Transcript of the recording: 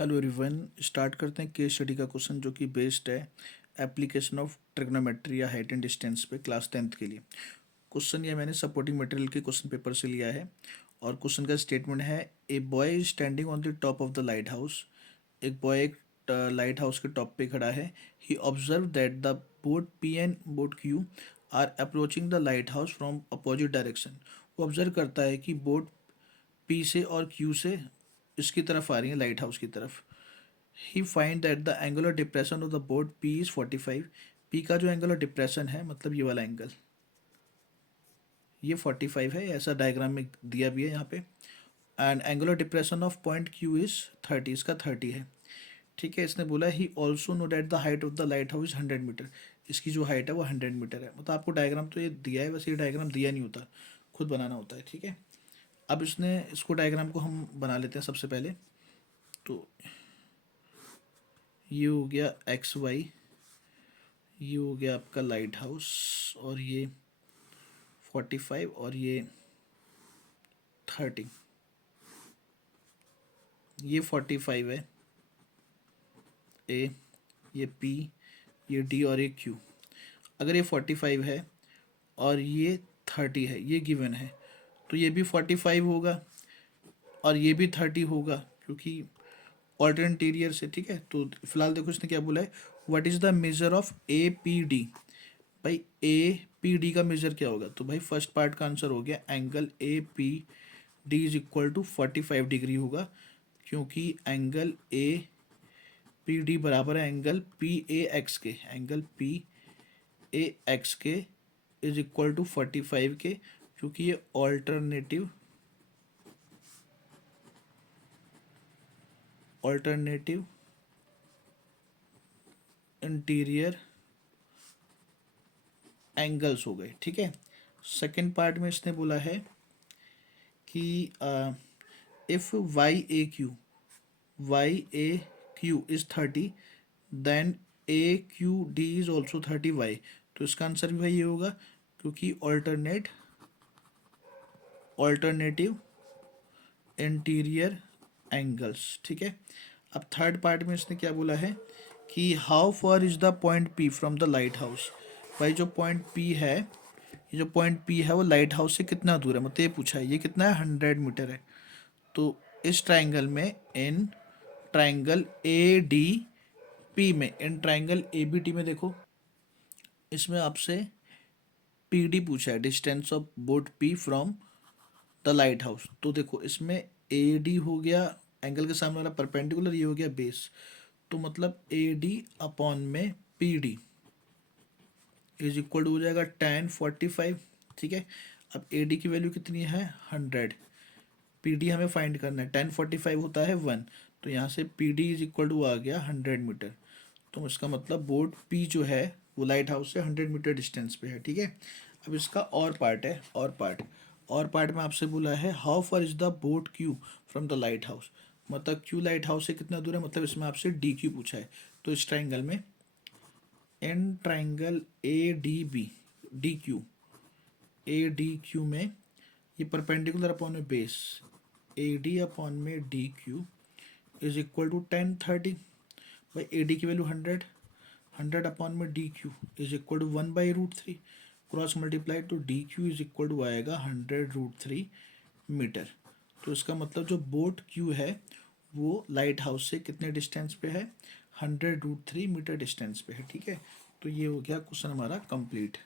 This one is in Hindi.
हेलो एवरीवन, स्टार्ट करते हैं केस स्टडी का क्वेश्चन जो कि बेस्ड है एप्लीकेशन ऑफ ट्रिग्नोमेट्री या हाइट एंड डिस्टेंस पे क्लास 10th के लिए। क्वेश्चन ये मैंने सपोर्टिंग मटेरियल के क्वेश्चन पेपर से लिया है और क्वेश्चन का स्टेटमेंट है a boy is standing on the top of the light house. एक बॉय एक लाइट हाउस के टॉप पे खड़ा है। He observe that the boat P and boat Q are approaching the light house from opposite direction. वो ऑब्जर्व करता है कि बोट पी से और क्यू से इसकी तरफ आ रही है, लाइट हाउस की तरफ। He find that the angular depression of the boat P is 45। P का जो एंगुलर डिप्रेशन है, मतलब ये वाला एंगल, ये 45 है, ऐसा डायग्राम में दिया भी है यहाँ पे। And angular depression of point Q is 30, इसका 30 है। ठीक है, इसने बोला he also know that the height of the light house 100 metre. इसकी जो हाइट है वो 100 मीटर है। मतलब आपको डायग्राम तो ये दिया है, वैसे ये डायग्राम दिया नहीं होता, खुद बनाना होता है। ठीक है, अब इसको डायग्राम को हम बना लेते हैं सबसे पहले। तो ये हो गया एक्स वाई, ये हो गया आपका लाइट हाउस, और ये 45 और ये 30। ये 45 है ए, ये पी, ये डी और ये क्यू। अगर ये 45 है और ये 30 है, ये गिवन है, तो ये भी 45 होगा और ये भी 30 होगा, क्योंकि ऑल्टरनेट इंटीरियर से। ठीक है, तो फिलहाल देखो इसने क्या बोला है, what is the measure of A P D. भाई ए पी डी का मेजर क्या होगा, तो भाई फर्स्ट पार्ट का आंसर हो गया angle A P D is equal to 45 degree होगा, क्योंकि एंगल ए पी डी बराबर है एंगल पी ए एक्स के। एंगल पी ए एक्स के इज इक्वल टू 45 के, क्योंकि ये ऑल्टरनेटिव इंटीरियर एंगल्स हो गए। ठीक है, सेकेंड पार्ट में इसने बोला है कि if Y A Q is 30 then A Q D is also 30 Y. तो इसका आंसर भी भाई ये होगा, क्योंकि ऑल्टरनेटिव इंटीरियर एंगल्स। ठीक है, अब थर्ड पार्ट में इसने क्या बोला है कि how far is the point P from the light house. भाई जो पॉइंट पी है, ये जो पॉइंट पी है वो लाइट हाउस से कितना दूर है, मतलब ये पूछा है, ये कितना है, 100 मीटर है। तो इस ट्राइंगल में, in triangle A D P में, in triangle A B T में देखो, इसमें आपसे पी डी पूछा है, distance of boat P from the light house. तो देखो इसमें ए डी हो गया एंगल के सामने वाला परपेंडिकुलर, ये हो गया बेस। तो मतलब ए डी अपॉन में P D is equal to हो जाएगा tan45। ठीक है, अब ए डी की वैल्यू कितनी है, 100। पी डी हमें फाइंड करना है, tan45 होता है 1, तो यहाँ से P D is equal to आ गया 100 मीटर। तो इसका मतलब बोट पी जो है वो लाइट हाउस से 100 मीटर डिस्टेंस पे है। ठीक है, अब इसका और पार्ट है, और पार्ट में आपसे बोला है how far is the boat Q from the light house. मतलब क्यू लाइट हाउस से कितना दूर है, मतलब इसमें आपसे डी क्यू पूछा है। तो इस ट्राइंगल में, in triangle A D B D Q, A D Q में ये परपेंडिकुलर अपॉन में बेस, ए डी अपॉन में D Q is equal to 1030। भाई ए डी की वैल्यू 100 अपॉन में D Q is equal to 1/√3, cross multiply, तो D Q is equal to आएगा 100√3 मीटर। तो इसका मतलब जो बोट क्यू है वो लाइट हाउस से कितने डिस्टेंस पे है, 100√3 मीटर डिस्टेंस पे है। ठीक है, तो ये हो गया क्वेश्चन हमारा कंप्लीट।